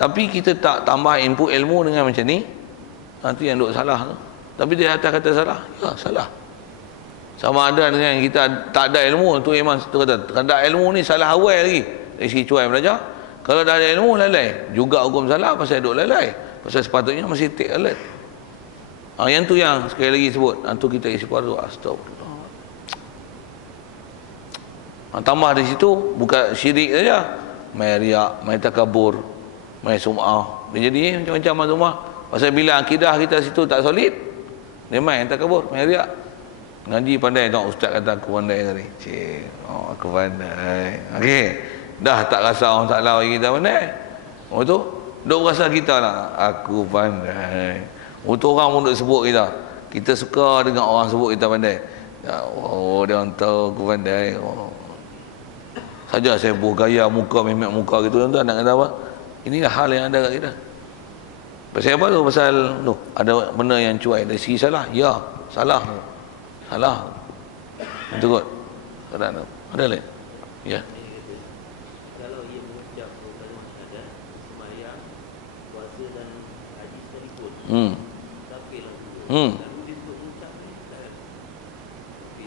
Tapi kita tak tambah input ilmu dengan macam ni, itu yang duk salah tu. Tapi dia atas kata salah, ya salah. Sama ada dengan kita tak ada ilmu tu, memang tu kata tak ada ilmu ni salah awal lagi dari segi cuai belajar. Kalau dah ada ilmu lalai juga hukum salah pasal duk lalai, pasal sepatutnya masih take alert. Yang tu yang sekali lagi sebut, tu kita istighfar tu, astagfirullah. Tambah di situ bukan syirik saja, mai riak, mai takabur, mai sum'ah, dia jadi macam-macam semua. Pasal bila akidah kita situ tak solid, dia main takabur, mai riak. Ngaji pandai tengok ustaz kata aku pandai tadi. Cik, aku pandai. Okey. Dah tak rasa orang Taala bagi kita pandai. Tu duk rasa kita lah aku pandai. Tu orang pun duk sebut kita. Kita suka dengan orang sebut kita pandai. Oh, dia orang tahu aku pandai. Saja saya buat gaya muka memek muka gitu tuan nak kata apa? Inilah hal yang ada kat kita. Pasal apa tu? Pasal tu ada benda yang cuai dari segi salah. Ya, salah. Salah. Betul kot. Ada lagi? Ya. Kalau ia mengucap kalimah syahadat, sembahyang, puasa dan haji sekalipun. Tapi lalu dia sebut mengucap ni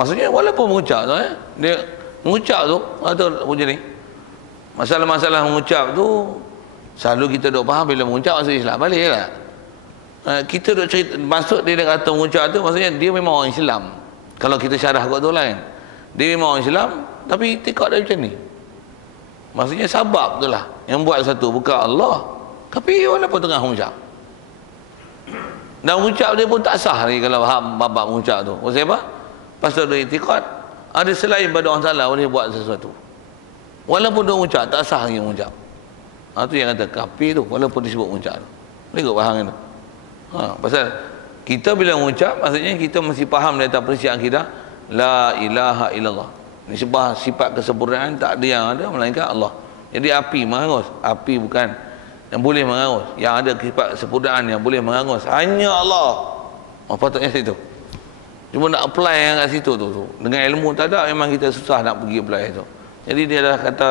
maksudnya walaupun mengucap tu dia mengucap tu atau macam ni. Masalah-masalah mengucap tu selalu kita duk faham bila mengucap masuk Islam balik lah. Kita duk cerita maksud dia kata mengucap tu maksudnya dia memang orang Islam. Kalau kita syarah kat tu lain, dia memang orang Islam tapi tikak dia macam ni. Maksudnya sebab tu lah yang buat satu bukan Allah, tapi walaupun tengah mengucap, dan mengucap dia pun tak sah lagi kalau faham babak mengucap tu. Pasal apa? Pasal dia itikad ada selain pada Allah Taala boleh buat sesuatu, walaupun dia mengucap tak sah lagi mengucap. Tu yang kata kafir tu walaupun disebut mengucap tu. Boleh kot faham itu? Pasal kita bila mengucap maksudnya kita mesti faham dari atas prinsip akidah la ilaha illallah. Ini sebab sifat kesempurnaan tak ada yang ada melainkan Allah. Jadi api mengangus, api bukan yang boleh mengangus, yang ada sifat kesempurnaan yang boleh mengangus hanya Allah. Patutnya situ. Cuma nak apply yang kat situ tu. Dengan ilmu tak ada memang kita susah nak pergi apply itu. Jadi dia dah kata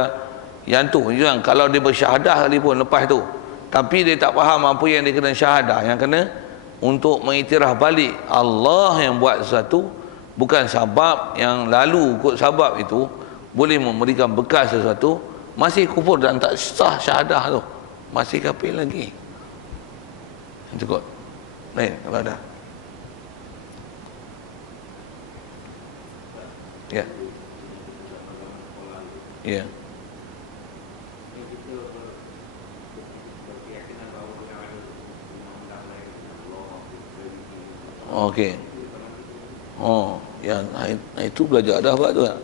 yang tu yang kalau dia bersyahadah sekalipun lepas tu, tapi dia tak faham apa yang dia kena syahadah, yang kena untuk mengiktiraf balik Allah yang buat sesuatu, bukan sebab yang lalu ikut sebab itu boleh memberikan bekas sesuatu, masih kufur dan tak sah syahadah tu, masih kafir lagi. Cukup lain kalau ada. Ya. Ya. Okey. Yang itu belajar dah bab tu kan.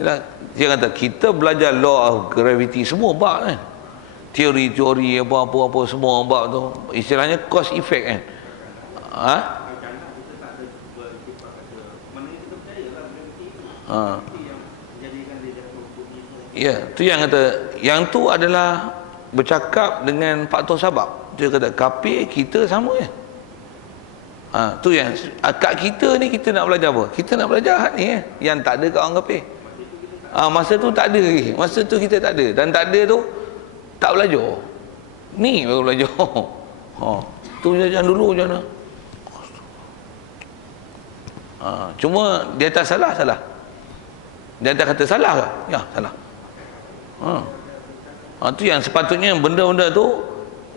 Yalah, dia kata kita belajar law of gravity semua bab kan. Teori-teori apa-apa semua bab tu. Istilahnya cause effect kan. Ya, tu yang kata yang tu adalah bercakap dengan faktor sebab. Dia kata kafir kita sama ya. Tu yang akak kita ni kita nak belajar apa? Kita nak belajar hak ni yang tak ada kat orang kafir. Masa tu tak ada lagi. Masa tu kita tak ada, dan tak ada tu tak belajar. Ni baru belajar. Tu jangan dulu macam mana. Cuma dia atas salah. Dia atas kata salah ke? Ya, salah. Tu yang sepatutnya benda-benda tu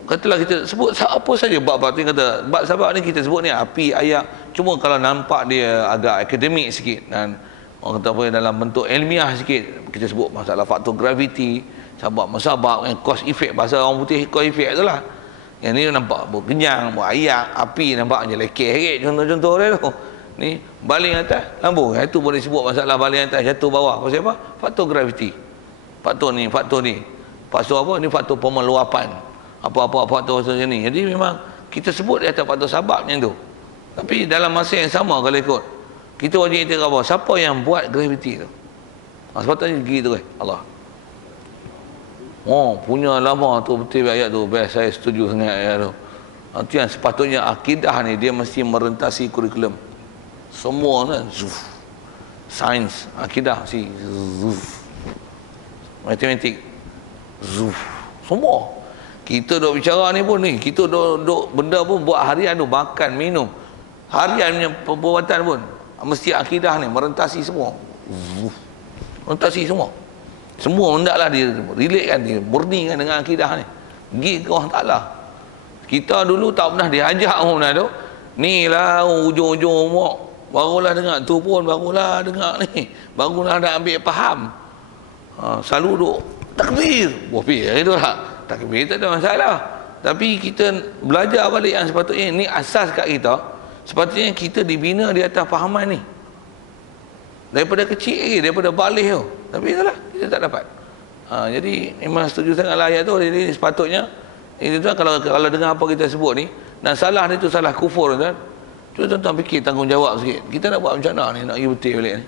katalah kita sebut apa saja bab-bab tu, kata bab sebab ni kita sebut ni api ayat, cuma kalau nampak dia agak akademik sikit dan orang kata apa dalam bentuk ilmiah sikit, kita sebut masalah faktor graviti, sebab musabab kan, cause effect, bahasa orang putih cause effect tu lah. Yang ni nampak berkenyang, ayat api nampak je lekeh sikit, contoh-contoh dia tu. Ni baling atas lambung, itu boleh sebut masalah baling atas jatuh bawah. Pasal apa? Faktor graviti. Faktor ni. Faktor apa? Ni faktor pemeluapan. Apa-apa faktor macam ni. Jadi memang kita sebut di atas faktor sebabnya tu. Tapi dalam masa yang sama kalau ikut, kita wajib ikut apa? Siapa yang buat graviti tu? Sepatutnya gitu Allah. Punya lama tu betul ayat tu. Best, saya setuju sangat ayat tu. Itu yang sepatutnya akidah ni dia mesti merentasi kurikulum. Semua kan. Sains, akidah si matematik. Zuf. Semua. Kita duk bicara ni pun ni, kita duk benda pun buat harian tu, makan, minum. Harian punya perbuatan pun mesti akidah ni merentasi semua. Zuf. Merentasi semua. Semua hendaklah dia relate kan, dia murnikan dengan akidah ni. Pergi ke Allah Ta'ala. Kita dulu tak pernah diajak orang benda tu. Ni lah ujung-ujung umur barulah dengar tu pun, barulah dengar ni, barulah nak ambil faham. Selalu duk takbir, buah itu lah. Takbir tak ada masalah, tapi kita belajar balik yang sepatutnya ni asas kat kita. Sepatutnya kita dibina di atas fahaman ni daripada kecil lagi, daripada balik tu. Tapi itulah kita tak dapat. Jadi memang setuju sangatlah ayat tu. Jadi sepatutnya itu tu, kalau dengar apa kita sebut ni dan salah ni tu salah kufur kan. Cuba tuan-tuan fikir tanggungjawab sikit. Kita nak buat macam mana ni nak pergi betul balik ni?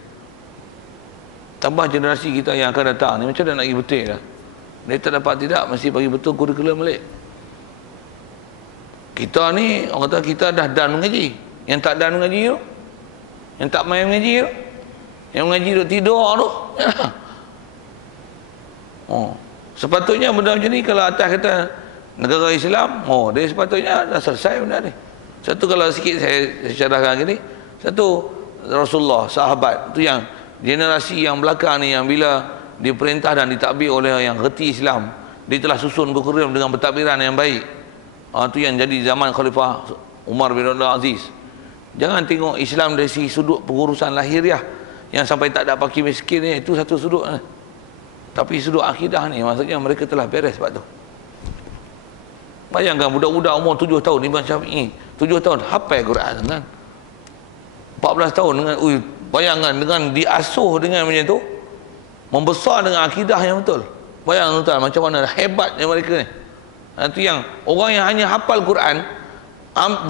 Tambah generasi kita yang akan datang ni macam mana nak pergi betul dah? Dia tak dapat tidak mesti bagi betul kurikulum balik. Kita ni orang kata kita dah dan mengaji. Yang tak dan mengaji tu, yang tak main mengaji tu, yang mengaji tu tidur tu. Sepatutnya benda macam ni kalau atas kata negara Islam, dia sepatutnya dah selesai benda ni. Satu kalau sikit saya syarahkan gini, satu Rasulullah, sahabat tu yang generasi yang belakang ni yang bila diperintah dan ditakbir oleh yang reti Islam, dia telah susun kurikulum dengan pentadbiran yang baik. Tu yang jadi zaman Khalifah Umar bin Abdul Aziz. Jangan tengok Islam dari sudut pengurusan lahiriah yang sampai tak ada fakir miskin ni, itu satu sudut. Tapi sudut akidah ni maksudnya mereka telah beres sebab tu. Bayangkan budak-budak umur 7 tahun Imam Syafi'i 7 tahun hafal Quran kan. 14 tahun dengan bayangkan dengan diasuh dengan macam tu, membesar dengan akidah yang betul. Bayangkan tuan macam mana hebatnya mereka ni. Itu yang orang yang hanya hafal Quran,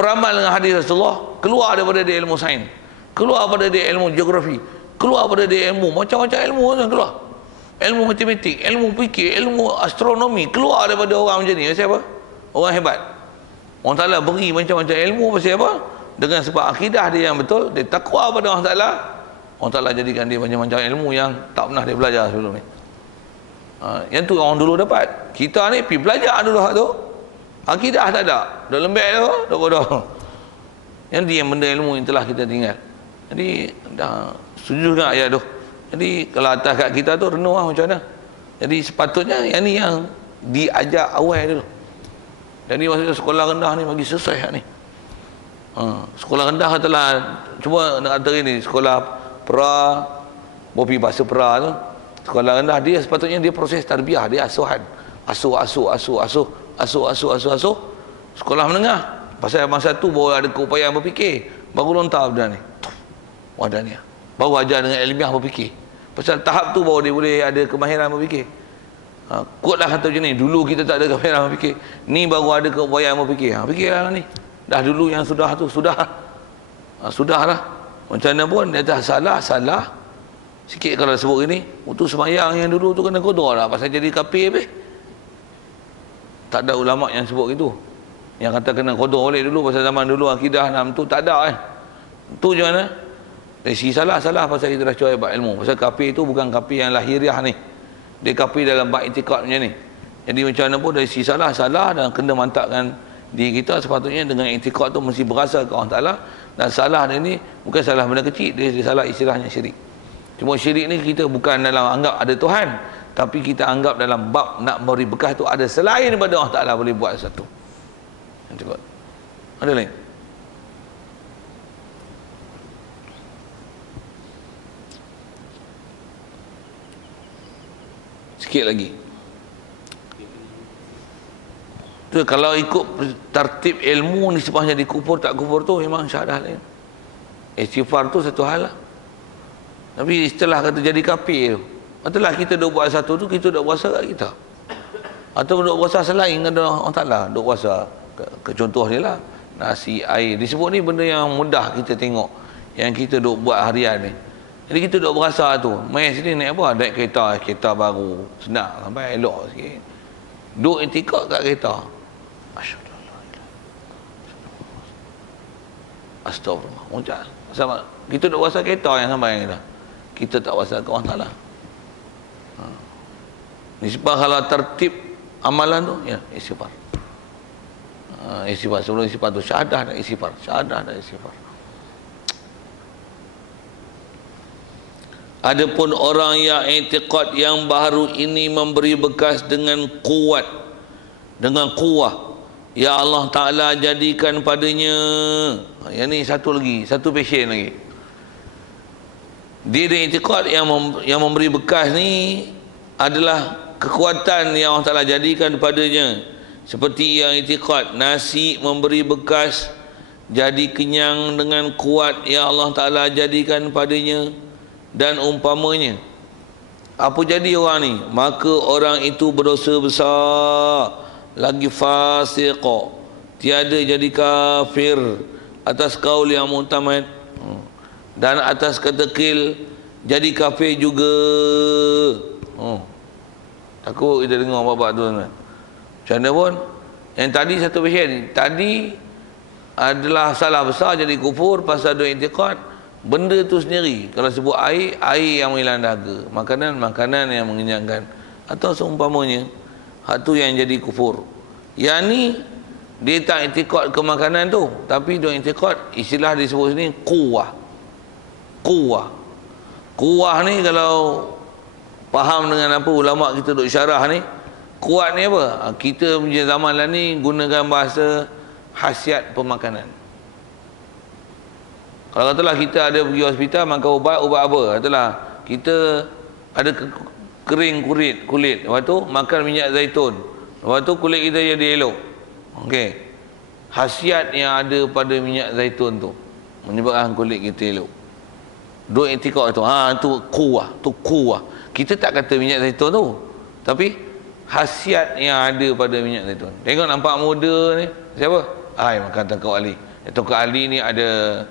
beramal dengan hadis Rasulullah, keluar daripada dia ilmu sains, keluar daripada dia ilmu geografi, keluar daripada dia ilmu macam-macam ilmu kan, keluar ilmu matematik, ilmu fikir, ilmu astronomi, keluar daripada orang macam ni. Pasal apa? Orang hebat. Allah Ta'ala beri macam-macam ilmu pasal apa? Dengan sebab akidah dia yang betul, dia takwa pada Allah Ta'ala. Allah Ta'ala jadikan dia macam-macam ilmu yang tak pernah dia belajar sebelum ni. Yang tu orang dulu dapat. Kita ni pergi belajar dulu tu, akidah tak ada, dah lembek tu, dah bodoh. Yang dia benda ilmu yang telah kita tinggal. Jadi dah setuju dengan ayat tu. Jadi kalau atas kat kita tu renung lah macam mana. Jadi sepatutnya yang ni yang diajak awal dulu. Jadi maksudnya sekolah rendah ni bagi selesai ni. Sekolah rendah katalah, cuma nak kata ni sekolah pra, bopi bahasa pra tu. Sekolah rendah dia sepatutnya dia proses tarbiyah, dia asuhan. Asuh. Sekolah menengah. Pasal masa tu baru ada keupayaan berfikir, baru lontar benda ni. Wadah ni. Baru ajar dengan ilmiah berfikir. Pasal tahap tu baru dia boleh ada kemahiran berfikir. Kuatlah kata macam ni, dulu kita tak ada kemahiran berfikir, ni baru ada keupayaan berfikir. Fikirlah ni. Dah dulu yang sudah tu sudah. Sudahlah. Macam mana pun dia dah salah. Sikit kalau sebut ini, waktu semayang yang dulu tu kena kodok lah pasal jadi kafir habis. Tak ada ulama yang sebut gitu. Yang kata kena kodok balik dulu pasal zaman dulu akidah nam tu tak ada kan. Tu macam mana? Si salah pasal kita dah cuai bab ilmu. Pasal kafir tu bukan kafir yang lahiriah ni. Dia kafir dalam bab itikad macam ni. Jadi macam mana pun dari si salah dan kena mantapkan diri kita sepatutnya dengan itikad tu mesti berasal ke Allah Ta'ala. Dan salah dia ni bukan salah benda kecil, dia salah istilahnya syirik. Cuma syirik ni kita bukan dalam anggap ada Tuhan, tapi kita anggap dalam bab nak beri bekas tu ada selain daripada Allah Ta'ala boleh buat satu. Cukup. Ada lain? Sikit lagi. Tu kalau ikut tertib ilmu ni sebabnya dikufur tak kufur tu memang syahadah lain. Istighfar tu satu hal lah. Tapi setelah kata jadi kafir tu, setelah kita duk buat satu tu, kita duk puasa kat kita. Atau duk puasa selain dengan Allah Ta'ala, duk puasa ke contoh ni lah, nasi, air. Disebut ni benda yang mudah kita tengok, yang kita duk buat harian ni. Jadi kita duk berasa tu, main sini naik apa? Naik kereta baru, senang sampai elok sikit. Duk itikad kat kereta. Astagfirullah. Macam sama kita duk puasa kereta yang sampai kita tak puasa ke Allah Ta'ala. Istighfar kalau tertib amalan tu, ya istighfar. Istighfar sebelum istighfar tu syahadah dan istighfar, syahadah dan istighfar. Adapun orang yang i'tiqad yang baru ini memberi bekas dengan kuat, dengan kuah, ya Allah Ta'ala jadikan padanya. Yang ni satu lagi, satu passion lagi. Dia i'tiqad yang memberi bekas ni adalah kekuatan yang Allah Ta'ala jadikan padanya. Seperti yang i'tiqad nasi memberi bekas jadi kenyang dengan kuat yang Allah Ta'ala jadikan padanya. Dan umpamanya, apa jadi orang ni? Maka orang itu berdosa besar, lagi fasiq, tiada jadi kafir atas kaul yang mu'tamad, dan atas ketekil jadi kafir juga. Takut kita dengar bab-bab tu kan. Macam mana pun, yang tadi satu pasien tadi adalah salah besar jadi kufur pasal ada i'tiqad. Benda tu sendiri, kalau sebut air, air yang menghilang dahaga, makanan, makanan yang mengenyangkan, atau seumpamanya, hak tu yang jadi kufur. Yang ni dia tak i'tiqad ke makanan tu, tapi dia i'tiqad, istilah disebut sini quwwah. Quwwah. Quwwah ni kalau faham dengan apa ulama kita duk syarah ni, kuat ni apa? Kita punya zaman lah ni gunakan bahasa khasiat pemakanan. Kalau katalah kita ada pergi hospital makan ubat apa? Katalah kita ada kering kulit. Lepas tu makan minyak zaitun. Lepas tu kulit kita jadi elok. Okey. Khasiat yang ada pada minyak zaitun tu menyebabkan kulit kita elok. Dua i'tiqad tu. Tu kuah. Kita tak kata minyak zaitun tu. Tapi khasiat yang ada pada minyak zaitun. Tengok nampak muda ni. Siapa? Makan Tengku Ali. Tengku Ali ni ada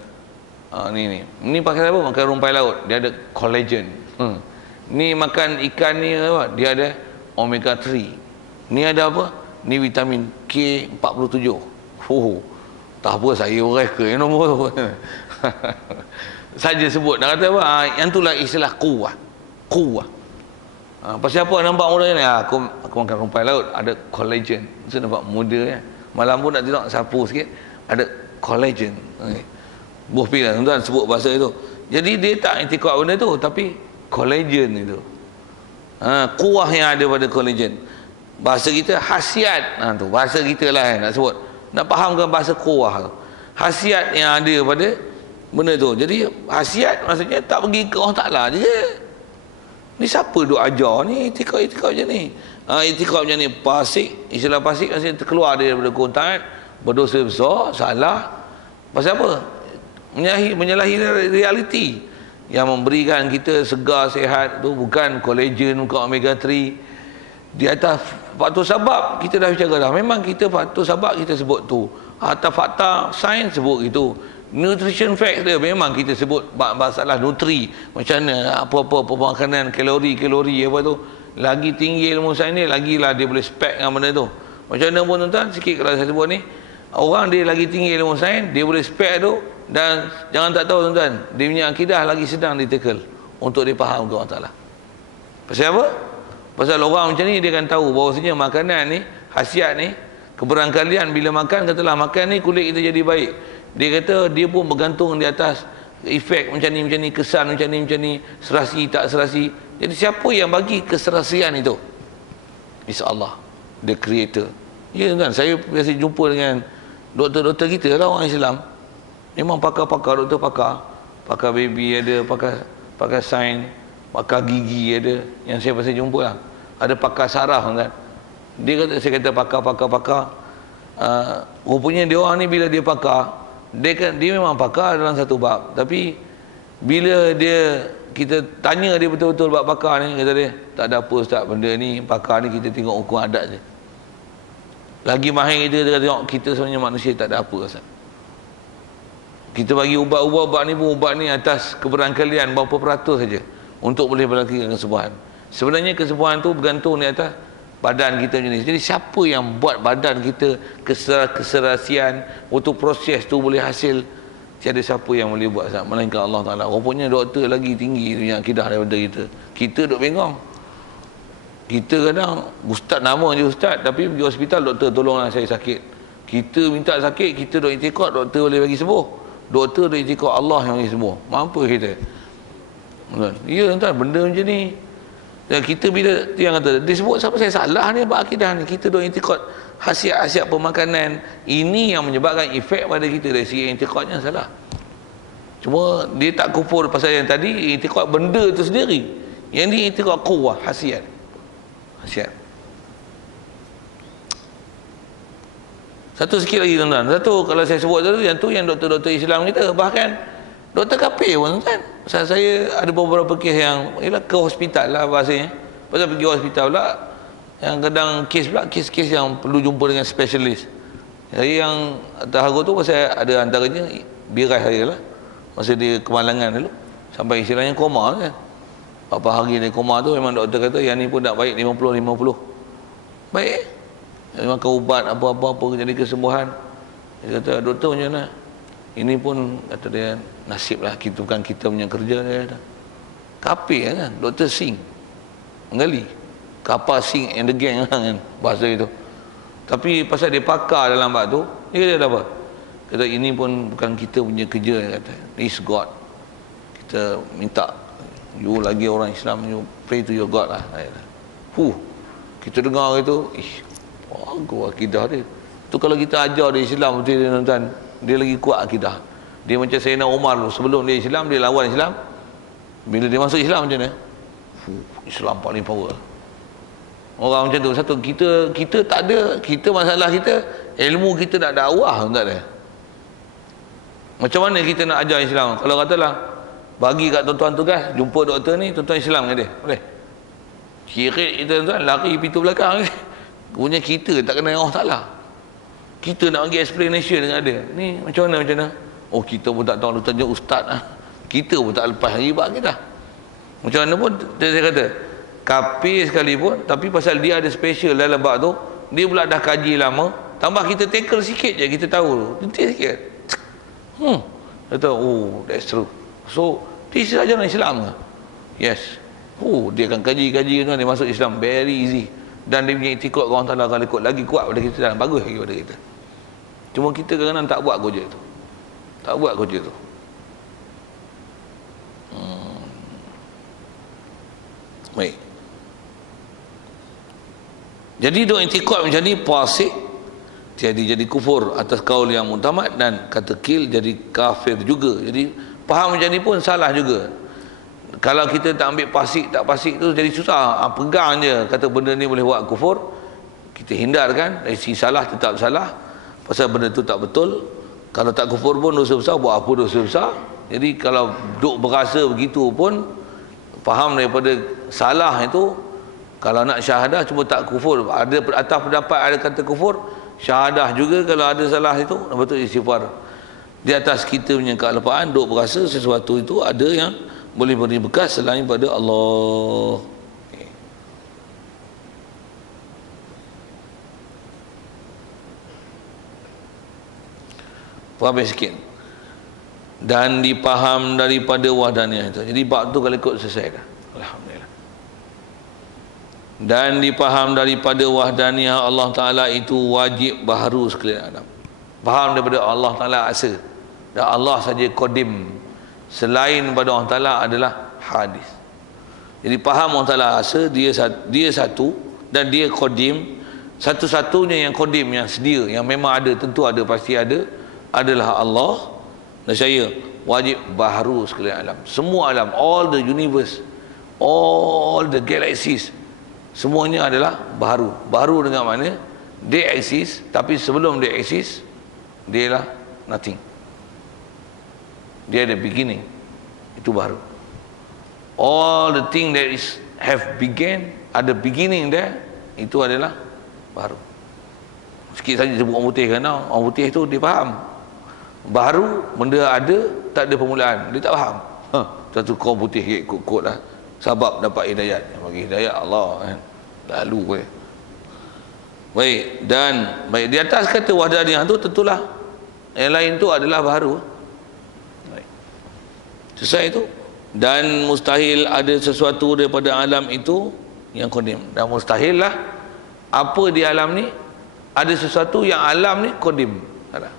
ni pakai apa? Makan rumpai laut, dia ada collagen. Ni makan ikan ni apa? Dia ada omega 3. Ni ada apa? Ni vitamin K47. Tak apa saya orang ke yang nombor tu. Saja sebut dah kata apa? Yang itulah istilah kuah. Pasal apa nampak muda ni? Aku makan rumpai laut, ada collagen. So nampak muda ya. Malam pun nak tidur sapu sikit, ada collagen. Buah pil lah tuan sebut bahasa itu. Jadi dia tak i'tiqad benda tu, tapi collagen itu. Kuah yang ada pada collagen. Bahasa kita khasiat. Tu bahasa kita lah nak sebut. Nak fahamkan bahasa kuah tu. Khasiat yang ada pada benda tu. Jadi khasiat maksudnya tak pergi ke Allah Ta'ala je. Ni siapa duk ajar ni i'tiqad macam ni? I'tiqad macam ni fasik. Istilah fasik maksudnya terkeluar daripada keutamaan, berdosa besar, salah. Pasal apa? Menyalahi realiti. Yang memberikan kita segar sihat tu bukan collagen, bukan omega 3. Di atas faktor sebab kita dah bicara dah. Memang kita faktor sebab kita sebut tu. Atas fakta sains sebut itu. Nutrition fact dia memang kita sebut masalah nutri. Macam mana apa-apa makanan kalori apa tu. Lagi tinggi ilmu sains ni, lagilah dia boleh spek dengan benda tu. Macam mana pun tuan-tuan, sikit kalau saya sebut ni, orang dia lagi tinggi ilmu sains, dia boleh spek tu. Dan jangan tak tahu tuan-tuan, dia punya akidah lagi sedang ditekel untuk dia faham ke Allah Ta'ala. Pasal apa? Pasal orang macam ni dia akan tahu bahawasanya makanan ni, khasiat ni, keberangkalian bila makan, katalah makan ni kulit kita jadi baik. Dia kata dia pun bergantung di atas efek macam ni, kesan macam ni, serasi tak serasi. Jadi siapa yang bagi keserasian itu? InsyaAllah, the creator. Ya tuan, saya biasa jumpa dengan doktor-doktor kita lah orang Islam. Memang pakar-pakar, doktor pakar baby ada, pakar sains, pakar gigi ada, yang saya pasti jumpa lah. Ada pakar saraf kan. Saya kata pakar. Rupanya dia orang ni bila dia pakar, dia memang pakar dalam satu bab. Tapi bila kita tanya dia betul-betul bab pakar ni, kata dia, tak ada apa ustaz, benda ni pakar ni kita tengok hukum adat je. Lagi mahir dia tengok kita sebenarnya manusia tak ada apa ustaz. Kita bagi ubat ni atas keberangkalian berapa peratus saja untuk boleh melakukan kesembuhan. Sebenarnya kesembuhan tu bergantung di atas badan kita ni. Jadi siapa yang buat badan kita keserasian untuk proses tu boleh hasil? Tiada siapa yang boleh buat melainkan Allah Ta'ala. Rupanya doktor lagi tinggi punya akidah daripada kita. Kita duk bengong. Kita kadang ustaz, nama je ustaz, tapi pergi hospital, doktor tolonglah saya sakit. Kita minta sakit, kita duk itikad, doktor boleh bagi sembuh. Doktor duk itikad Allah yang bagi sembuh. Mampu kita. Ya tuan, benda macam ni. Dan kita bila yang kata disebut siapa saya salah ni akidah ni, kita duk itikad khasiat-khasiat pemakanan, ini yang menyebabkan efek pada kita dari segi itikadnya salah. Cuma dia tak kufur pasal yang tadi itikad benda tu sendiri. Yang ni itikad quwwah, khasiat. Satu sikit lagi tuan-tuan. Satu kalau saya sebut tadi, yang tu yang doktor-doktor Islam kita, bahkan doktor kafir pun tuan. Saya ada beberapa kes yang ke hospital lah bahasanya. Pasal pergi hospital pula, yang kadang kes pula kes-kes yang perlu jumpa dengan spesialis. Saya yang terharu tu pasal ada antaranya birai saya lah, masa dia kemalangan dulu sampai istilahnya koma kan. Berapa hari dia koma tu memang doktor kata yang ni pun tak baik, 50-50 baik, dia makan ubat apa-apa jadi kesembuhan. Dia kata doktor macam mana, ini pun kata dia nasib lah, kita bukan kita punya kerja. Dia kata kapir kan, doktor Singh menggali kapal Singh and the gang kan bahasa itu. Tapi pasal dia pakar dalam bab tu, dia kata apa, kata ini pun bukan kita punya kerja. Dia kata this God, kita minta you lagi orang Islam, you pray to your God lah. Kita dengar itu, bagus akidah dia tu. Kalau kita ajar dia Islam betul tuan-tuan, dia lagi kuat akidah dia. Macam Sayyidina Umar tu, sebelum dia Islam, dia lawan Islam. Bila dia masuk Islam macam mana, Islam paling power. Orang macam tu. Satu, kita tak ada, kita masalah kita ilmu, kita nak dakwah tak ada. Macam mana kita nak ajar Islam? Kalau katalah bagi kat tuan-tuan tugas, jumpa doktor ni, tuan-tuan Islam dengan dia, boleh? Kira kita tuan lari pintu belakang ni. Punya kita tak kena Allah Ta'ala. Kita nak bagi explanation dengan dia. Ni macam mana? Oh, kita pun tak tahu, tanya ustaz lah. Kita pun tak lepas ribat kita. Macam mana pun, saya kata, kafir sekalipun, tapi pasal dia ada special dalam bab tu, dia pula dah kaji lama, tambah kita tackle sikit je, kita tahu. Detail sikit. Kata, oh, that's true. So, this is ajaran Islam ke? Yes. Dia akan kaji-kaji tu, dia masuk Islam very easy. Dan dia punya itikad orang Ta'ala kalau ikut lagi kuat pada kita dan bagus lagi pada kita. Cuma kita kadang-kadang tak buat kerja tu. Tak buat kerja tu. Baik. Jadi duk itikad macam ni fasik, jadi kufur atas kaul yang mutamad, dan kata kil jadi kafir juga. Jadi faham macam ni pun salah juga. Kalau kita tak ambil fasik tak fasik tu jadi susah. Pegang je kata benda ni boleh buat kufur, kita hindarkan. Dari si salah tetap salah, pasal benda tu tak betul. Kalau tak kufur pun dosa besar, buat apa dosa besar. Jadi kalau duk berasa begitu pun faham daripada salah itu. Kalau nak syahadah cuma tak kufur, ada atas pendapat ada kata kufur, syahadah juga kalau ada salah itu, betul istighfar. Di atas kita punya kealpaan duk berasa sesuatu itu ada yang boleh beri bekas selain pada Allah. Faham sikit. Dan dipaham daripada wahdaniyah itu. Jadi bab tu kalau ikut selesai dah. Alhamdulillah. Dan dipaham daripada wahdaniyah Allah Ta'ala itu wajib baharu sekalian alam. Faham daripada Allah Ta'ala asa. Dan Allah saja qadim. Selain pada Allah Ta'ala adalah hadis. Jadi faham Allah Ta'ala asa, dia satu dan dia qadim. Satu-satunya yang qadim, yang sedia, yang memang ada, tentu ada, pasti ada, adalah Allah. Dan saya wajib baharu sekalian alam. Semua alam, all the universe, all the galaxies, semuanya adalah baharu. Baharu dengan mana? They exist, tapi sebelum they exist, dia lah nothing. Dia ada beginning. Itu baru. All the thing that is have began, ada beginning there, itu adalah baru. Sikit saja sebut orang putih kan, orang putih tu dia faham. Baru benda ada, tak ada permulaan, dia tak faham. Satu kaum putih ikut lah. Sebab dapat hidayat, bagi hidayat Allah kan. Lalu baik, dan baik di atas kata wahdaniyah tu tentulah yang lain tu adalah baru. Selesai itu. Dan mustahil ada sesuatu daripada alam itu yang qadim. Dan mustahil lah apa di alam ni ada sesuatu yang alam ni qadim. Ada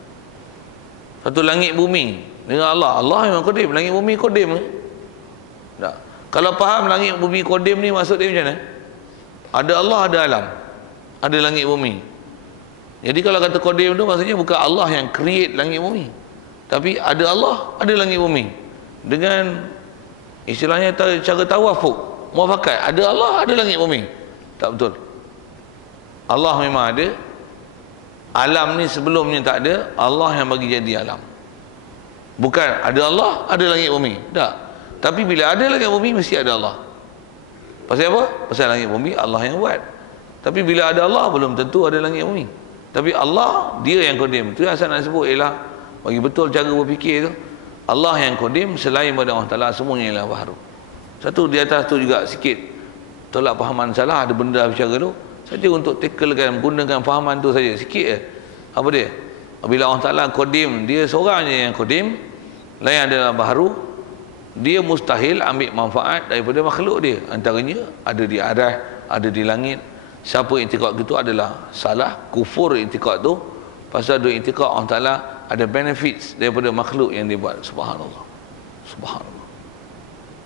satu langit bumi dengan Allah. Allah memang qadim, langit bumi qadim ke? Tak. Kalau faham langit bumi qadim ni maksud dia macam mana? Ada Allah, ada alam, ada langit bumi. Jadi kalau kata qadim tu maksudnya bukan Allah yang create langit bumi, tapi ada Allah, ada langit bumi. Dengan istilahnya cara tawafuk, muafakat, ada Allah, ada langit bumi. Tak betul. Allah memang ada, alam ni sebelumnya tak ada, Allah yang bagi jadi alam. Bukan ada Allah, ada langit bumi. Tak. Tapi bila ada langit bumi mesti ada Allah. Pasal apa? Pasal langit bumi Allah yang buat. Tapi bila ada Allah belum tentu ada langit bumi. Tapi Allah dia yang qadim. Tu yang saya nak sebut ialah bagi betul cara berfikir tu. Allah yang qadim, selain pada Allah Taala semuanya ialah baharu. Satu di atas tu juga sikit tolak fahaman salah, ada benda bicara tu saja untuk tacklekan, gunakan fahaman tu saja sikit je. Apa dia? Bila Allah Taala qadim, dia seorang je yang qadim, lain adalah baharu. Dia mustahil ambil manfaat daripada makhluk dia. Antaranya ada di aras, ada di langit. Siapa i'tikad itu adalah salah, kufur i'tikad tu. Pasal dia i'tikad Allah Taala ada benefits daripada makhluk yang dia buat. Subhanallah. Subhanallah.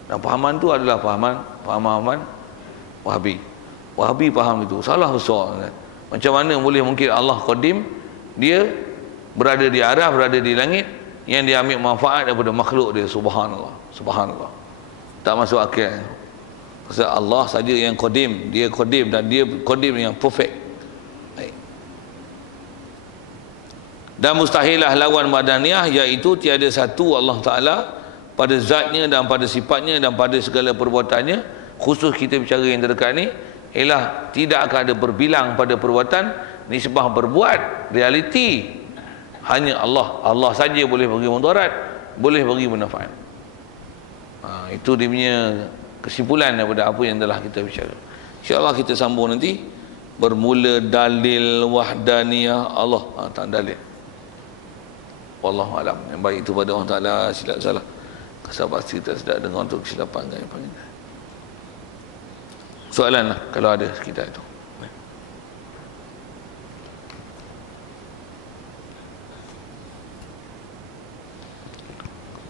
Dan pahaman tu adalah pahaman Wahabi. Wahabi faham itu. Salah besar. Macam mana boleh mungkin Allah qadim, dia berada di aras, berada di langit, yang dia ambil manfaat daripada makhluk dia. Subhanallah. Subhanallah. Tak masuk akal. Pasal Allah saja yang qadim, dia qadim dan dia qadim yang perfect. Baik. Dan mustahilah lawan madaniyah, iaitu tiada satu Allah Taala pada zatnya dan pada sifatnya dan pada segala perbuatannya. Khusus kita bicara yang terdekat ni ialah tidak akan ada berbilang pada perbuatan, nisbah berbuat, realiti hanya Allah. Allah saja boleh bagi mudarat, boleh bagi manfaat. Itu dia punya kesimpulan daripada apa yang telah kita bicara. InsyaAllah kita sambung nanti. Bermula dalil wahdaniyah Allah. Tak dalil. Wallahu alam. Yang baik itu pada Allah Ta'ala, silap salah kasar pasti kita sedap dengar untuk kesilapan yang paling. Soalan lah kalau ada sekitar itu.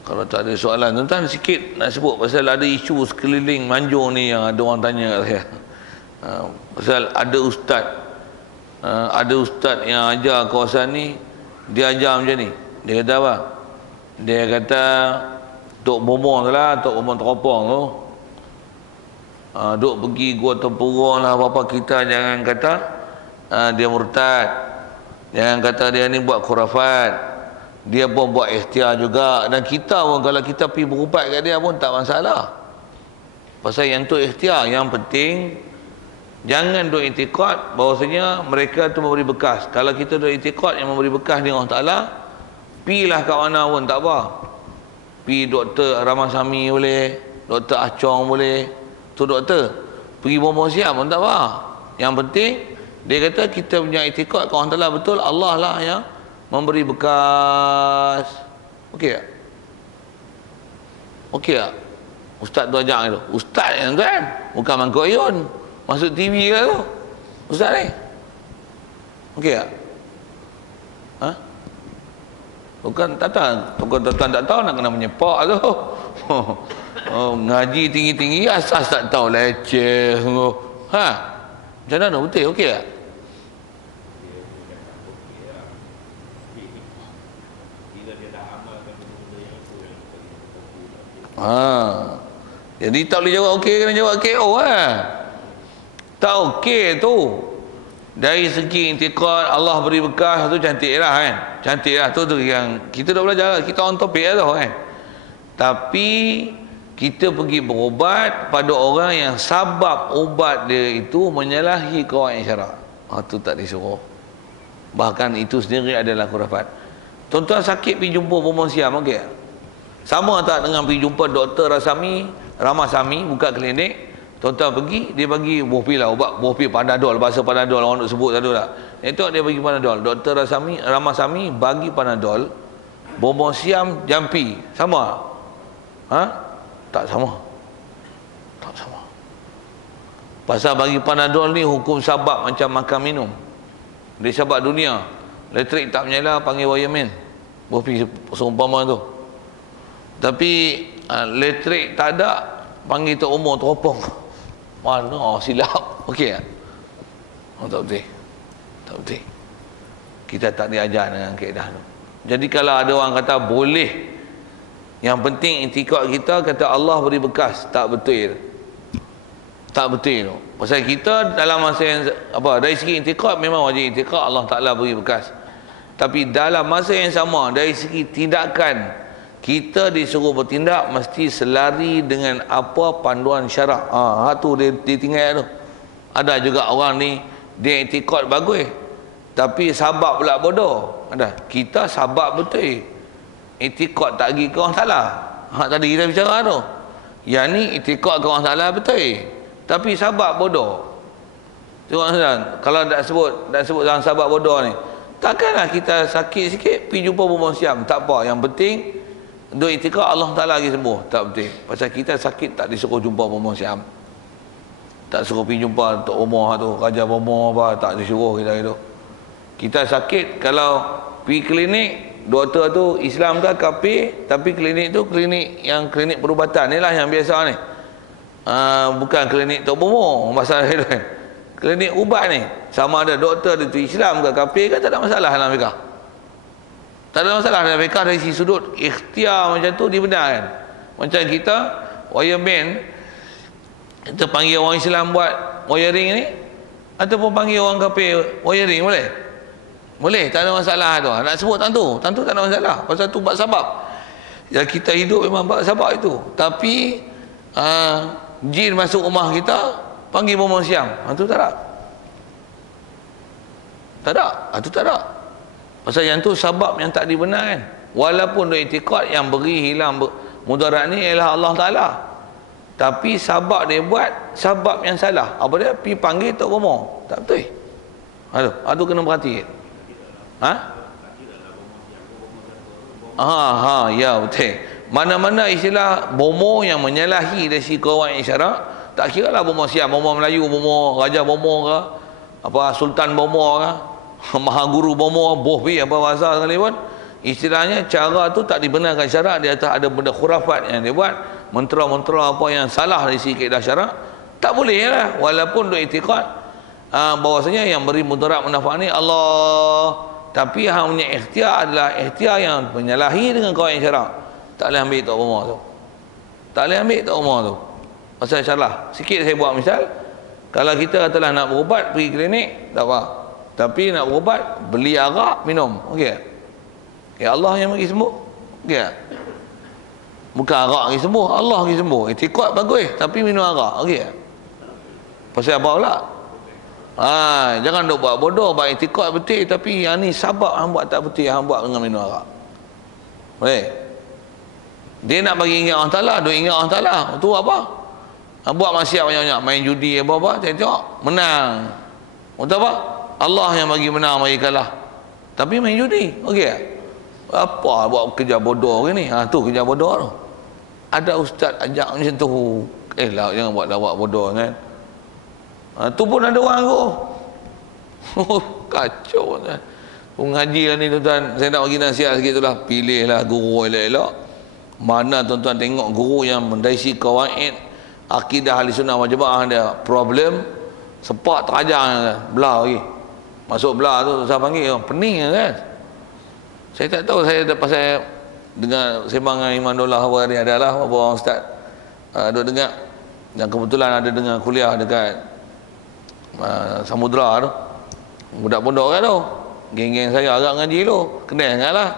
Kalau tak ada soalan, tuan-tuan sikit nak sebut pasal ada isu sekeliling Manjung ni yang ada orang tanya kat saya. Pasal ada ustaz yang ajar kawasan ni, dia ajar macam ni. Dia kata apa? Dia kata Tok Bomong tu lah, Tok Bomong Teropong tu, duk pergi gua tempurung lah apa-apa, kita jangan kata dia murtad, jangan kata dia ni buat khurafat. Dia pun buat ikhtiar juga. Dan kita pun kalau kita pergi berubat kat dia pun tak masalah. Pasal yang tu ikhtiar. Yang penting jangan duk i'tikad bahawasanya mereka tu memberi bekas. Kalau kita duk i'tikad yang memberi bekas ni Allah Ta'ala, pergilah kat mana pun tak apa. Pergi Dr. Ramasami boleh, Dr. Acong boleh, tu doktor. Pergi Bombong Siam pun tak apa. Yang penting dia kata kita punya i'tikad kat Allah Ta'ala betul, Allah lah yang memberi bekas. Okey tak? Okey tak? Ustaz tu ajak tu. Ustaz yang tuan, bukan Mangkuk Ayun. Masuk TV ke tu? Ustaz ni. Okey tak? Ha? Bukan tak tahu nak kena menyepak tu. Ngaji tinggi-tinggi asas tak tahu, leceh sungguh. Ha? Macam mana? Betul? Okey tak? Jadi tak boleh jawab okey, kena jawab KO lah. Tak okey tu. Dari segi i'tikad Allah beri bekas tu cantik lah kan. Cantik lah tu yang kita dah belajar, kita on topik lah tu kan. Tapi kita pergi berubat pada orang yang sabab ubat dia itu menyalahi kawaid syarak. Tu tak disuruh. Bahkan itu sendiri adalah khurafat. Tuan-tuan sakit pergi jumpa Bombong Siam, okey? Sama tak dengan pergi jumpa Dr. Ramasami buka klinik, tuan-tuan pergi, dia bagi buah pil lah, ubat buah pil Panadol, bahasa Panadol orang nak sebut tadi tak. Itu dia bagi Panadol. Dr. Ramasami bagi Panadol, Bombong Siam jampi. Sama? Ha? Tak sama. Tak sama. Pasal bagi Panadol ni hukum sabab macam makan minum. Dia sabab dunia. Elektrik tak menyala, panggil wireman. Berpi seumpama tu. Tapi elektrik tak ada, panggil Tok Umar teropong. Mana silap. Okey tak? Tak betul. Tak betul. Kita tak diajar dengan kaedah tu. Jadi kalau ada orang kata boleh, yang penting itikad kita kata Allah beri bekas, tak betul. Tak betul. Pasal kita dalam masa yang dari segi itikad memang wajib itikad Allah Taala beri bekas. Tapi dalam masa yang sama dari segi tindakan kita disuruh bertindak mesti selari dengan apa panduan syarak. Tu dia tinggal tu. Ada juga orang ni dia itikad bagus tapi sabab pula bodoh. Ada. Kita sabab betul. Itikad tak pergi ke orang salah. Tadi kita bicara tu. Yang ni itikad ke orang salah betul. Tapi sabab bodoh. Tengok kalau tak sebut dalam sabab bodoh ni. Takkanlah kita sakit sikit pergi jumpa bomoh siam. Tak apa. Yang penting duk itikad Allah Taala lagi sembuh. Tak betul. Pasal kita sakit tak disuruh jumpa bomoh siam. Tak suruh pergi jumpa Tok Umar tu, Raja Bomoh apa, tak disuruh kita itu. Kita sakit kalau pergi klinik, doktor tu Islam ke kafir, tapi klinik tu klinik perubatan ni lah yang biasa ni. Bukan klinik Tok Bomoh masalah itu. Klinik ubat ni sama ada doktor itu Islam ke kafir ke tak ada masalah dalam fiqh. Tak ada masalah dalam fiqh dari sisi sudut ikhtiar macam tu dibenarkan. Macam kita wireman, kita panggil orang Islam buat wiring ni ataupun panggil orang kafir wiring boleh? Boleh, tak ada masalah tu. Nak sebut tentu tak ada masalah. Pasal tu buat sabab. Yang kita hidup memang buat sabab itu. Tapi jin masuk rumah kita panggil bomoh siam. Tu tak ada. Tak ada. Tu tak ada. Pasal yang tu sabab yang tak dibenarkan. Walaupun dia itikad yang beri hilang mudarat ni ialah Allah Taala. Tapi sabab dia buat sabab yang salah. Apa dia? Pergi panggil Tok Bomoh. Tak betul. Aduh kena perhati. Ya betul. Mana-mana istilah bomoh yang menyalahi dari segi kawan isyarat, tak kira lah bomoh siam, bomoh Melayu, bomoh Raja Bomoh ke, apa Sultan Bomoh ke, Maha Guru Bomoh, bohbi apa bahasa sekali pun, istilahnya cara tu tak dibenarkan syarak. Dia tak ada benda khurafat yang dia buat, mentera-mentera apa yang salah dari segi kaedah syarak, tak boleh lah. Walaupun duk itikad bahwasanya yang beri mudarat manfaat ni Allah, tapi hang punya ikhtiar adalah ikhtiar yang menyalahi dengan kaedah syarak. Tak boleh ambil Tok Bomoh tu. Tak boleh ambil Tok Bomoh tu. Pasal salah. Sikit saya buat misal, kalau kita katalah nak berubat pergi klinik tak apa. Tapi nak berubat beli arak minum. Okey. Ya Allah yang bagi sembuh. Okey. Bukan arak bagi sembuh, Allah bagi sembuh. Itikad bagus tapi minum arak. Okey. Pasal apa pula? Jangan duk buat bodoh, buat itikad betul tapi yang ni sabab hang buat tak betul, hang buat dengan minum arak. Boleh? Dia nak bagi ingat Allah Taala, duk ingat Allah Taala. Tu apa? Buat maksiat banyak-banyak, main judi apa-apa, tengok menang. Untuk apa? Allah yang bagi menang, bagi kalah. Tapi main judi. Okey. Apa buat kerja bodoh ke ni? Tu kerja bodoh tu. Ada ustaz ajak macam tu. Lah jangan buat lawak bodoh kan. Tu pun ada orang tu. Kacau kan. Mengaji lah ni tuan-tuan. Saya nak bagi nasihat sikit tu lah. Pilihlah guru elok-elok. Mana tuan-tuan tengok guru yang mendaisi kawaid akidah ahli sunnah wal jamaah dia problem, sepak terajar belah lagi. Masuk belah tu saya panggil pening kan. Saya tak tahu, saya pasal dengar sembang dengan Iman Dollah hari adalah apa orang ustaz duk dengar, dan kebetulan ada dengar kuliah dekat Samudra tu. Budak pondok kan tu. Geng-geng saya agak ngaji tu. Kenal sangatlah.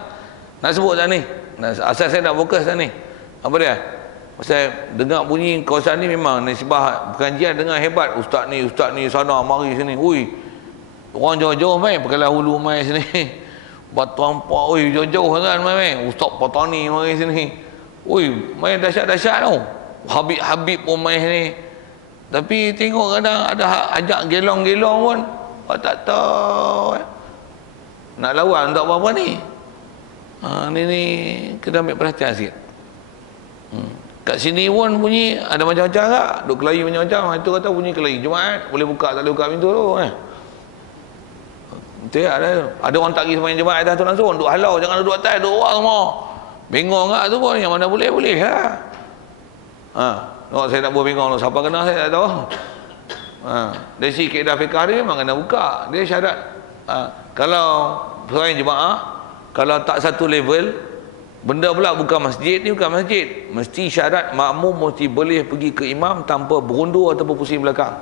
Nak sebut tak ni? Asal saya nak fokus tak ni? Apa dia? Pasal dengar bunyi kawasan ni memang nisbah pengajian dengar hebat. Ustaz ni sana mari sini. Ui. Orang jauh-jauh mai Pekalah Hulu mai sini. Batu Ampuk ui jauh-jauh kan mai. Ustaz Patani mari sini. Ui, mai dahsyat-dahsyat tau. Habib pun mai sini. Tapi tengok kadang ada ajak gelong-gelong pun. Tak tahu. Nak lawan untuk apa-apa ni? Ni kena ambil perhatian sikit. Kat sini pun bunyi ada macam-macam tak? Duk kelahi macam-macam. Itu kata bunyi kelahi Jumaat, boleh buka tak boleh buka pintu tu Betul tak? Ada orang tak pergi sembahyang Jumaat atas tu langsung duk halau, jangan duduk atas, duduk bawah semua. Bingung tak tu pun, yang mana boleh lah. Saya nak buat bingung tu, siapa kena saya tak tahu. Dari segi kaedah fiqah dia memang kena buka. Dia syarat kalau sembahyang jemaah, kalau tak satu level, benda pula bukan masjid, ni bukan masjid, mesti syarat makmum mesti boleh pergi ke imam tanpa berundur ataupun pusing belakang.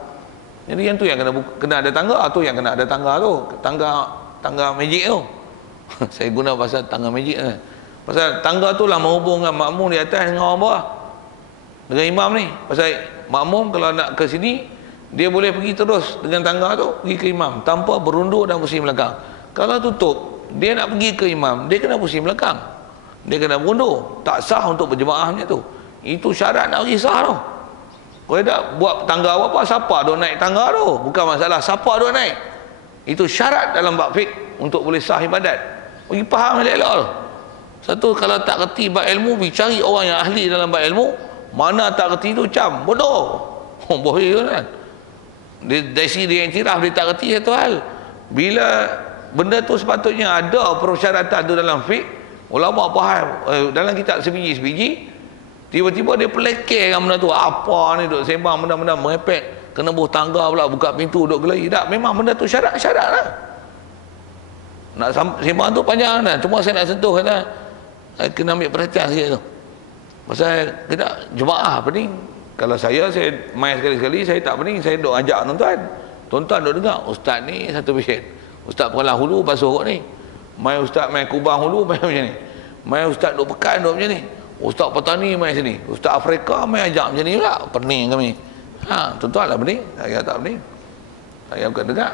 Jadi yang tu yang kena ada tangga, tu yang kena ada tangga tu, tangga magic tu. Saya guna pasal tangga magic kan. Pasal tangga tu lah menghubungkan makmum di atas dengan orang bawah, dengan imam ni. Pasal makmum kalau nak ke sini, dia boleh pergi terus dengan tangga tu pergi ke imam tanpa berundur dan pusing belakang. Kalau tutup, dia nak pergi ke imam, dia kena pusing belakang, dia kena berundur. Tak sah untuk berjemaah macam tu. Itu syarat nak pergi sah tu. Kalau tak buat tangga apa-apa, siapa duk naik tangga tu? Bukan masalah siapa duk naik. Itu syarat dalam bab fiqh untuk boleh sah ibadat. Bagi faham elok-elok tu. Satu, kalau tak kerti bab ilmu, pergi cari orang yang ahli dalam bab ilmu. Mana tak kerti tu cam, bodoh. Bohong kan. Dari segi dia iktiraf dia tak kerti satu hal. Bila benda tu sepatutnya ada persyaratan tu dalam fiqh, ulama faham dalam kitab sebiji-sebiji, tiba-tiba dia pelekehkan benda tu. Apa ni duk sembang benda-benda merepek, kena buh tangga pula, buka pintu duk gelahi. Tak, memang benda tu syarat-syarat lah. Nak sembang tu panjang dah. Cuma saya nak sentuh kata kena ambil perhatian sikit tu. Pasal kita jemaah pening. Kalau saya main sekali-sekali, saya tak pening, saya duk ajak tuan-tuan. Tuan-tuan duk dengar, ustaz ni satu bisit. Ustaz Pelah Hulu basuh kot ni. Mai ustaz main Kubang Hulu main macam ni. Mai ustaz duk Pekan duk macam ni. Ustaz Petani main sini. Ustaz Afrika main ajak macam ni pula. Pening kami. Tuan-tuan lah pening. Saya tak pening. Saya bukan dengar.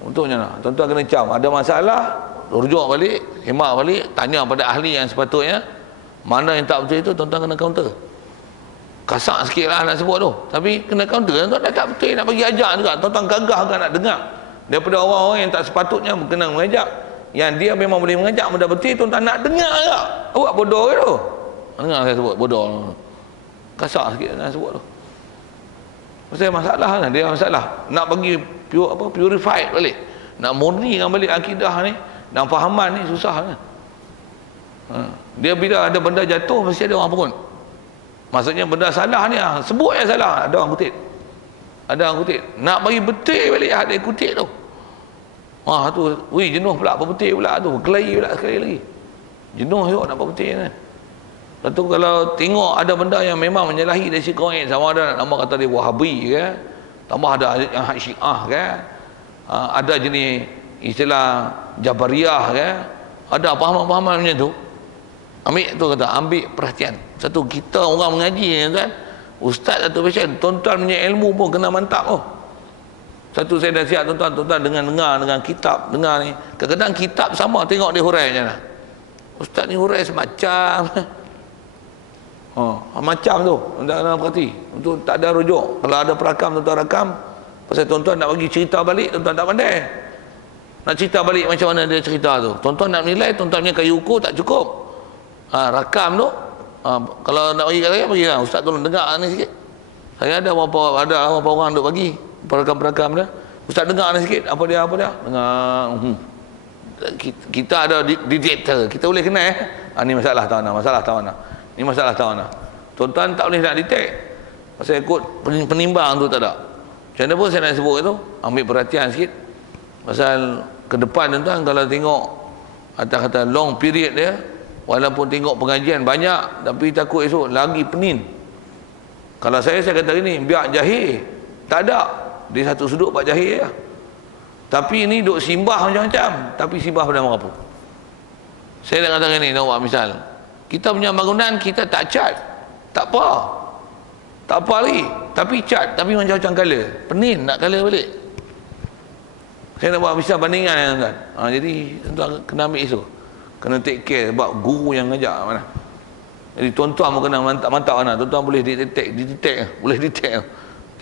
Untungnya lah. Tuan-tuan kena cam. Ada masalah, rujuk balik, hemat balik, tanya pada ahli yang sepatutnya. Mana yang tak betul itu, tuan-tuan kena counter. Kasar sikit lah nak sebut tu. Tapi kena counter. Tuan-tuan dah tak betul nak bagi ajak juga. Tuan-tuan gagah kan nak dengar. Daripada orang-orang yang tak sepatutnya berkenan mengajak. Yang dia memang boleh mengajak, benda betul, tuan-tuan nak dengar juga. Awak bodoh ke tu? Dengar saya sebut bodoh. Kasar sikit nak sebut tu. Pasal masalah kan, dia masalah. Nak bagi purified balik. Nak murnikan balik akidah ni dan fahaman ni susah kan. Dia bila ada benda jatuh mesti ada orang pukul. Maksudnya benda salah ni sebut yang salah, ada orang kutip. Ada orang kutip. Nak bagi betul balik ada kutip tu. Tu, wih jenuh pula apa betul pula tu. Kelahi pula sekali lagi. Jenuh juga nak apa betul kan. Lepas tu kalau tengok ada benda yang memang menyalahi dari segi kaum, sama ada nama kata dia Wahabi ke, tambah ada yang hak Syiah ke, ada jenis istilah Jabariyah ke, ada pahaman-pahaman macam tu. Ambil tu kata, ambil perhatian. Satu, kita orang mengaji kan, ustaz satu pasien, tuan-tuan punya ilmu pun kena mantap oh. Satu saya dah siap tuan-tuan dengar dengan kitab, dengar ni. Kadang-kadang kitab sama, tengok dia hurai macam mana. Ustaz ni hurai semacam macam tu, tuan-tuan kena perhati. Untuk tak ada rujuk. Kalau ada perakam, tuan-tuan rakam. Pasal tuan-tuan nak bagi cerita balik, tuan-tuan tak pandai. Nak cerita balik macam mana dia cerita tu. Tuan-tuan nak menilai, tuan-tuan punya kayu ukur tak cukup. Rakam tu, kalau nak bagi kat saya, bagi lah. Ustaz tolong dengar ni sikit. Saya ada berapa orang duk bagi perakam-perakam dia. Ustaz dengar ni sikit, apa dia. Dengar. Kita ada detector. Kita boleh kenal ni masalah tahu mana. Ni masalah tahu mana. Tuan-tuan tak boleh nak detect. Pasal ikut penimbang tu tak ada. Macam mana pun saya nak sebut itu, ambil perhatian sikit. Pasal ke depan tuan-tuan kalau tengok kata long period dia, walaupun tengok pengajian banyak, tapi takut esok lagi penin. Kalau saya kata gini, biar jahil tak ada, di satu sudut buat jahil lah. Tapi ini duk simbah macam-macam, tapi simbah pada merapu. Saya nak kata gini, nak buat misal, kita punya bangunan kita tak cat, tak apa lagi, tapi cat, tapi macam-macam color, penin nak color balik. Saya nak buat misal bandingan tuan. Jadi tuan kena ambil isu, kena take care sebab guru yang ngajak mana. Jadi tuan-tuan pun kena mantap mana. Tuan-tuan boleh detect.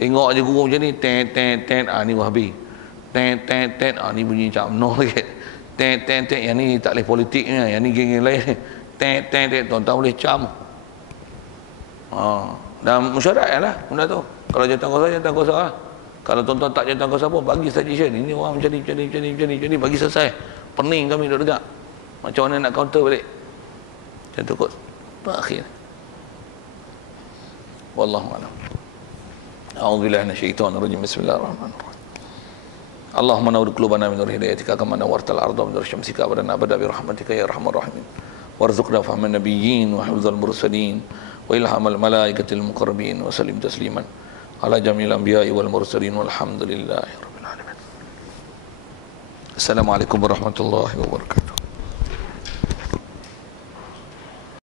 Tengok je guru macam ni, tet ni Wahabi. Tet ni bunyi macam no sikit. Tet yang ni tak boleh politiknya, yang ni geng-geng lain. Tet tuan-tuan boleh cam. Dan musyarat lah benda tu. Kalau jantan kuasa lah. Kalau tuan-tuan tak jantan kuasa pun bagi suggestion, ini orang macam ni, bagi selesai. Pening kami duduk dengar. Macam mana nak counter balik. Macam tu kot. Akhir. Wallahu a'lam. A'udzubillahi minasyaitonirrajim. Bismillahirrahmanirrahim. Allahumma nawwir qulubana min nur hidayatika kama nawwartal arda min nur syamsika abadana abada bi rahmatika ya arhamar rahimin. Warzuqna fahman nabiyyin wa hifdzal mursalin wa ilhamal malaikatil muqarrabin wa sallim tasliman ala jamil anbiya'i wal mursalin walhamdulillahi rabbil alamin. Assalamualaikum warahmatullahi wabarakatuh.